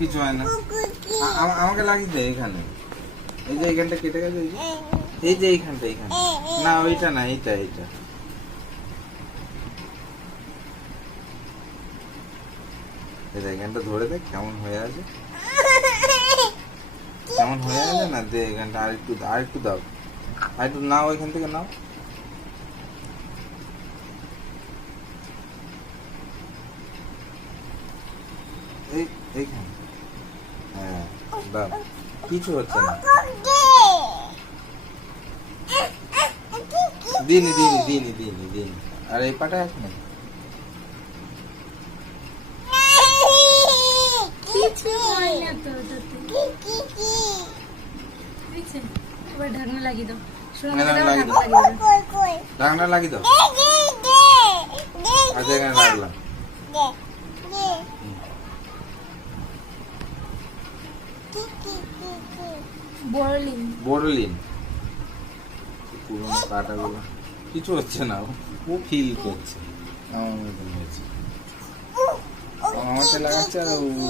কিছু হয় না। আমাকে লাগিয়ে দে এখানে। এই যে এইখানটা কেটে গেছে, এই যে এইখানটা, এইখানে না, ওইটা না, এইটা এইটা। এখানটা ধরে দেখ কেমন হয়ে আছে, কেমন হয়ে আছে না। দে এখানটা আরেকটু, আরেকটু দাও, আরেকটু নাও, এখান থেকে নাও। এই এইখানে, হ্যাঁ দাও, কিছু হচ্ছে না। দিনি দিনি দিনি দিনি দিনি। আর এই পাটা আছে না, কিছু হয় না তো। দেখছেন, এবার ঢাকনা লাগিয়ে দাও। ঢাকনা লাগিয়ে দাও। আচ্ছা এখানে রাখলাম। বোরলিন বোরলিন। পুরোনো কাটাগুলো কিছু হচ্ছে না, ও ফিল করছে আমার মতন হয়েছে, আমাকে লাগাচ্ছে আর ও